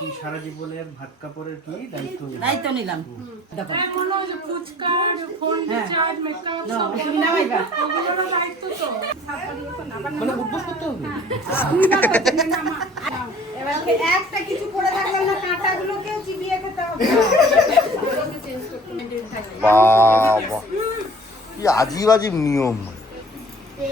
কি সারা জীবনের ভাত কাপড়ের কি দায়িত্ব নিলাম। এখন ওই যে ফুচকা, ফোন রিচার্জ, মেকআপ সব তুমি নামাইবা। ওগুলোর দায়িত্ব তো। সাফারি এখন আবার মানে উদ্বোস করতে হবে। এবার একটা কিছু করে থাকলে না কাঁটাগুলোকেও চিবিয়ে খেতে হবে। চেঞ্জ করতে বাবা কি আজীব আজীব নিয়ম। কি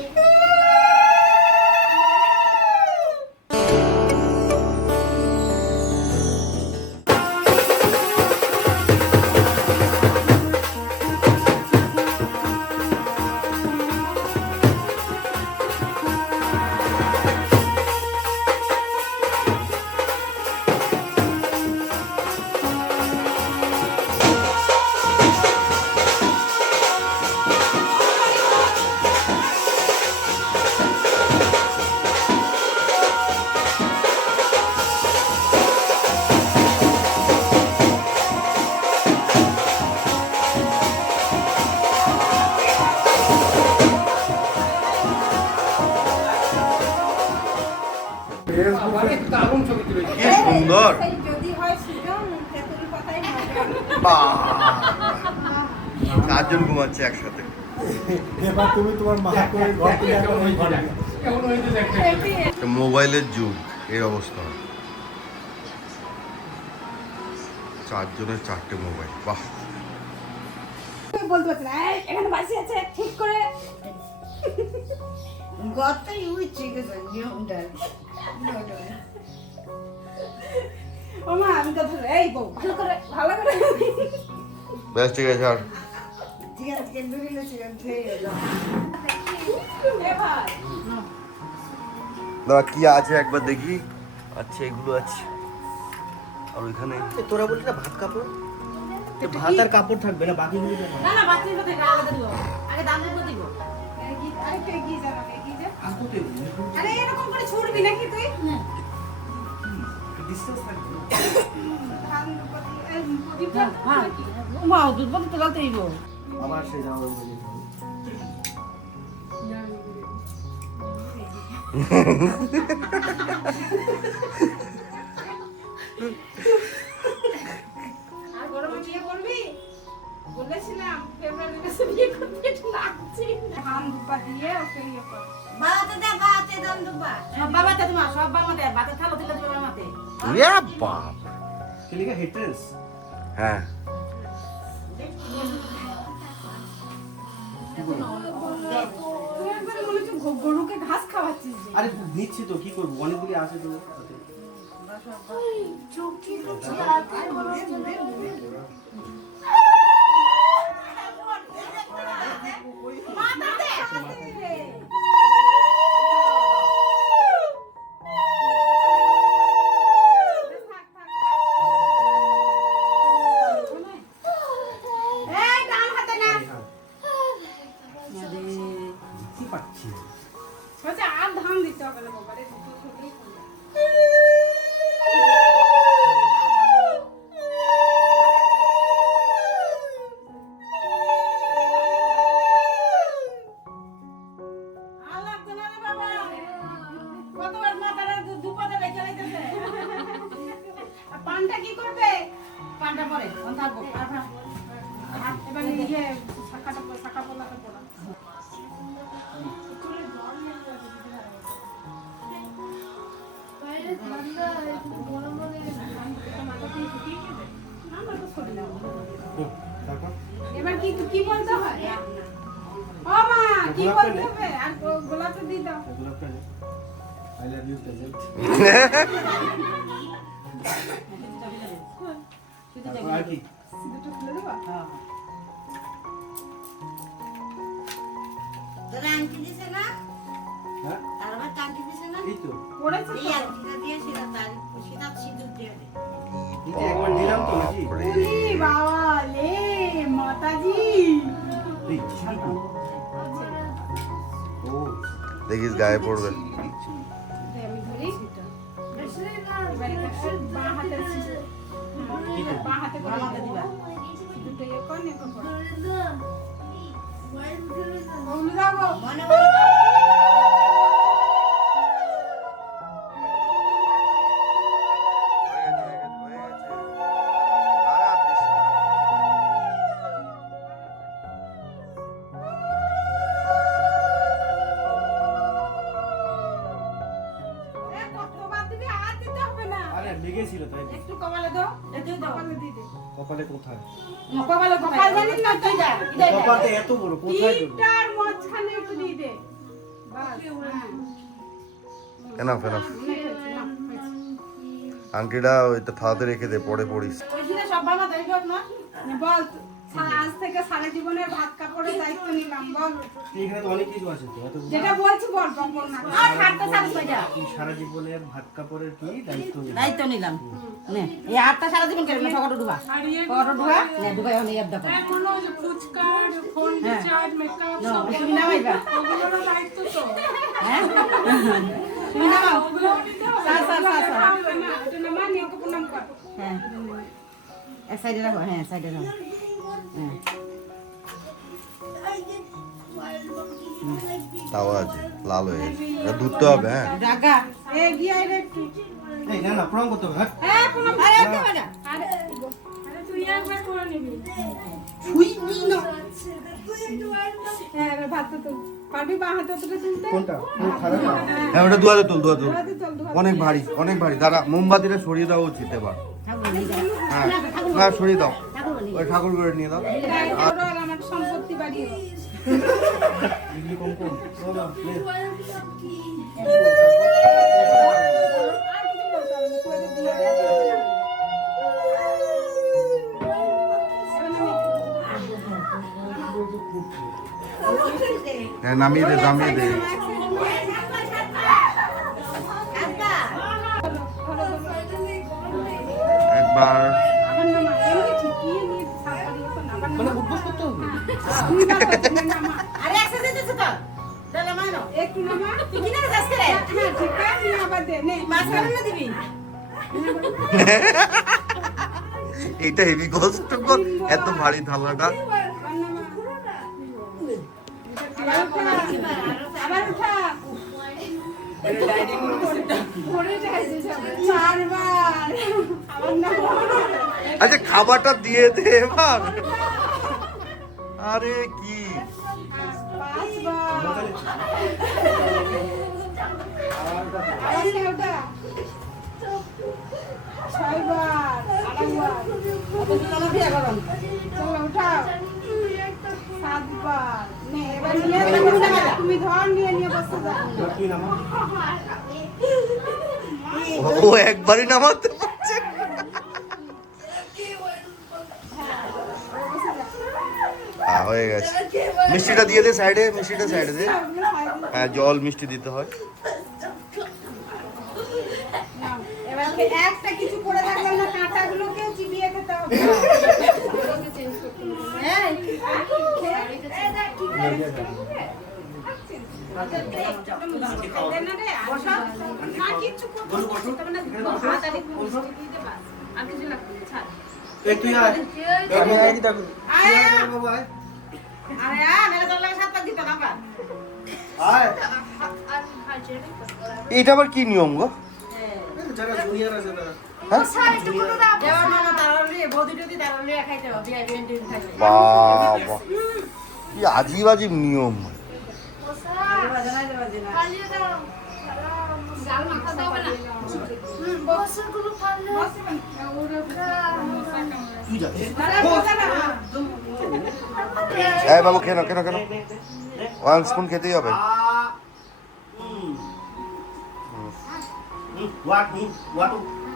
সুন্দর। যদি হয় সুজন তেতুল পাতাই চারজন ঘুমাচ্ছে একসাথে। এবার তুমি তোমার মা করে ঘর থেকে এখন ওই ঘরে মোবাইলের যুগ, এই অবস্থা। চারজনের চারটে মোবাইল, বাহ। বলতে পারছি না এখানে বাসি আছে ঠিক করে গত ইউজ নিয়মটা। ও মা আমি তো ধরে এই বউ ভালো করে ব্যাস ঠিক আছে। আর চিকেন চিকেন দুরিলে চিকেন খেয়ে এলাম। এ ভাই না কি আছে একবার দেখি। আচ্ছা এগুলো আছে, আর ওইখানে তোরা বলছিস না ভাত কাপড়, ভাত আর কাপড় থাকবে না, বাকিগুলো না না বাচ্চার সাথে আলাদা দিব, আগে দাম দিব দিব। আরেকটা এগিয়ে যা এগিয়ে যা আরে এরকম করে ছুড়বি নাকি তুই ডিসটেন্স থাকবে। ধান প্রদীপ হ্যাঁ মা দুধ বলতে তোলাতে দিব। আবার সে যাওয়া বলি আর গরমে বিয়ে করবি বলেছিলাম ফেব্রুয়ারি মাসে বিয়ে করবি একটু লাগছি ধান দুপা দিয়ে ওকে ইয়ে কর বাবাতে দে বাবাতে দাম দুবা। সব বাবাতে তোমার সব বাবাতে বাতে থালো দিলে দিবা বাবাতে। ইয়া বাপ। কি লিখা হেট্রেন্স? হ্যাঁ তুই একবার মনে হচ্ছে গরুকে ঘাস খাওয়াচ্ছিস যে। আরে নিচ্ছি তো, কি করবো, অনেকগুলি আছে তো। এই ডান হাতে না কি পাচ্ছি বলছে আর ধান দিতে হবে না বাবা রে দুটো ছবিই করবে আর লাগবে না রে বাবা কতবার মাথাটা দুপাতে রেখে লাইতেছে আর পানটা কি করবে পান্ডা পরে কোন থাকবো এবার নিজে শাখা পোলাটা পড়া তারপর এবার কি কি বলতে হয় ও মা কি বলতে হবে আর গোলাপটা দিয়ে দাও আই লাভ ইউ প্রেজেন্ট। তারপর আর কি? দুটো খুলে দেবা তোরা আংটি দিছে না? হ্যাঁ তার আবার টাঙ্কি দিছে না? এই তো, পড়েছে এই আংটিটা দিয়ে সেটা তার সেটা সিঁদুর দিয়ে দে। এই যে একবার দিলাম তো নাকি? ওরে বাবা লে মাতাজি এই শান্ত। ও দেখিস গায়ে পড়বে। আমি ধরি এবার এটা বাঁ হাতের বাঁ হাতে করে মামাতে দিবা। দুটো ইয়ে কর নে কর ওগুলো যাবো মনে মনে মানে লেগেছিল তাই না? একটু কপালে দাও, একটু কপালে দিয়ে দে। কপালে কোথায়? কপালে কপাল জানিস না তুই যা। কপালটা এত বড় কোথায় দেবো? পিঠটার মাঝখানে একটু দিয়ে দে। বাস, হ্যাঁ। Enough enough. অনেক হয়েছে, না, হয়েছে। আংটিটা ওইটা থালাতে রেখে দে, পরে পড়িস। ওই দিনে সব বাবা দেখব না বল আজ থেকে সারা জীবনের ভাত কাপড়ের দায়িত্ব নিলাম বল এখানে তো অনেক কিছু আছে তো এত যেটা বলছি বল বল না আর হাতটা ছাড়ো কইটা কি সারা জীবনের ভাত কাপড়ের কি দায়িত্ব নিল? দায়িত্ব নিলাম নে এই হাতটা সারা জীবন করে না সকালে ডুবা কত ডুবা নে ডুবা এখন এই আবদা কোনো যে ফুচকা ফোন রিচার্জ মেকআপ না তুমি নামাইবা ওগুলোর দায়িত্ব তো হ্যাঁ তুমি নামাও স্যার স্যার স্যার স্যার না এটা না মানে তো প্রণাম কর হ্যাঁ এক সাইডে রাখো হ্যাঁ সাইডে রাখো হ্যাঁ তাও আছে লাল হয়ে গেছে, এটা ধুতে হবে। হ্যাঁ জাগা এ গিয়ে আইরে একটু এই না না প্রণাম করতে হবে। হ্যাঁ হ্যাঁ প্রণাম আরে একটু বাজা আরে তুই একবার করে নিবি ছুই নি না হ্যাঁ ভাত তো পারবি বা হাতে তুলে তুলতে কোনটা? ওই থালাটা? হ্যাঁ ওটা দুয়ারে তুল, দুয়ারে তুল। হাতে চল ধর অনেক ভারী, অনেক ভারী। দাঁড়া, মোমবাতিটা সরিয়ে দেওয়া উচিত এবার। ঠাকুর নিয়ে যাও হ্যাঁ না সরিয়ে দাও, ঠাকুর নিয়ে ওই ঠাকুর করে নিয়ে দাও। আর আমার সম্পত্তি বাড়িও এগুলি কম কম বাবা নে। আর কিছু বলতে হবে না করে দিয়ে দে হ্যাঁ নামিয়ে দে, নামিয়ে দে। একবার আবার নামা এমনি ঠিকই নিয়ে সাপারি এখন আবার মানে উদ্বোস করতে হবে? তুই বাবা তুমি নামা আরে এক্সারসাইজ আছে তো তাহলে মানো একটু নামা তুই কিনা যাস করে হ্যাঁ ঠিক আছে নিয়ে আবার দে নে মাছ কারণ না দিবি এটা হেভি কষ্টকর, এত ভারী থালাটা। আবার উঠা পড়ে যাইছে চারবার আবার নামা আচ্ছা খাবারটা দিয়ে দে এবার। আরে কি পাঁচবার আবার ওটা ছয়বার আড়াইবার চলো বিয়া করুন চলো উঠাও সাতবার নে এবার নিয়ে তুমি ধর নিয়ে নিয়ে বসে যাও তুই নামা। ও একবারই নামাতে পারছে না। হ্যাঁ হয়ে গেছে। মিষ্টিটা দিয়ে দে সাইডে, মিষ্টিটা সাইডে দে। হ্যাঁ জল মিষ্টি দিতে হয়। এবার একটা কিছু করে থাকলাম না কাঁটাগুলোকে চিবিয়ে খেতে হবে এই এই তুই আয়। আমি আয় কি ডাকুন? তুই আয় বাবা আয়। আরে মেলা তোর লাগে সাত পাক দিত না বা আয়। এটা আবার কি নিয়ম গো? এই যারা জুনিয়র আছে তারা। হ্যাঁ দেওয়ার মামা তারলে বৌদি টদি তারলে খাইতে হবে বিয়া বিয়া খাইতে বাবা কি আজীব আজীব নিয়ম। তুই যা। এই বাবু কেন কেন কেন, ওয়ান স্পুন খেতেই হবে। ওয়াট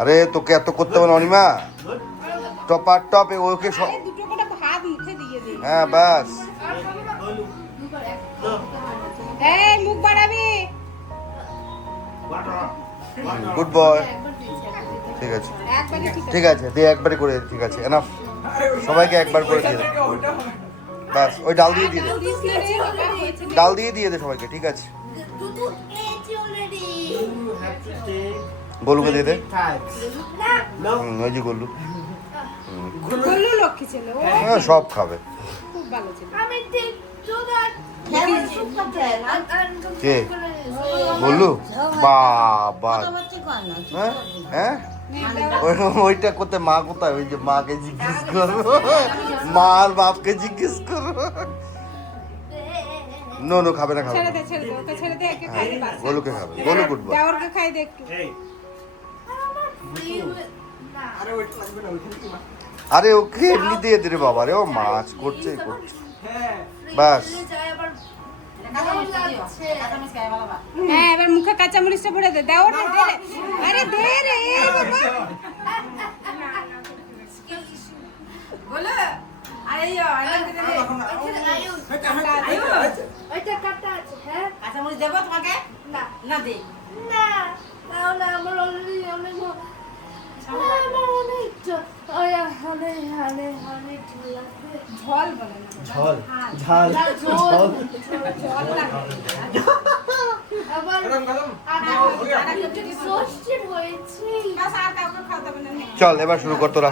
আরে তোকে এত করতে হবে না অনিমা, টপার টপে ওকে দুটো করে ভাত মুখে দিয়ে দে হ্যাঁ বাস। এই মুখ বাড়াবি গুড বয়। ঠিক আছে একবারে ঠিক ঠিক আছে দিয়ে একবারে করে দে, ঠিক আছে এনাফ। সবাইকে একবার করে দিয়ে দে বাস। ওই ডাল দিয়ে দিয়ে দে, ডাল দিয়ে দে সবাইকে, ঠিক আছে। গোলুকে দিয়ে দে। ওই যে গোলু গোলু লক্ষ্মী ছিল ও হ্যাঁ সব খাবে। খুব ভালো ছিল কে গোলু? বাবা হ্যাঁ হ্যাঁ ওইটা করতে মা কোথায়? ওই যে মাকে জিজ্ঞেস করো, মা আর বাপকে জিজ্ঞেস করো। নো নো খাবে না, খাবে ছেড়ে না। দে ওকে ছেড়ে দে একে খাই হ্যাঁ দে বাস গোলুকে খাবে, গোলু গুড বয়। দেওরকে খাই দে একটু এই আরে ওকে এমনি দিয়ে দে রে বাবা রে, ও মাছ করছে করছে বাস। হ্যাঁ এবার মুখে কাঁচা মরিচটা ভরে দে দাও রে দে রে আরে দে রে বলো আরে ওইটা কাটা আছে হ্যাঁ কাঁচামরিচ দেবো তোমাকে? না না দে। না তাহলে আমার অলরেডি অনেক আমার অনেক অনেক ঝোল লাগবে ঝোল বলে না ঝাল ঝাল ঝোল ঝোল লাগে আবার আর ষষ্ঠীর হয়েছে বাস আর কাউকে খাওয়াতে হবে না চল এবার শুরু কর তোরা।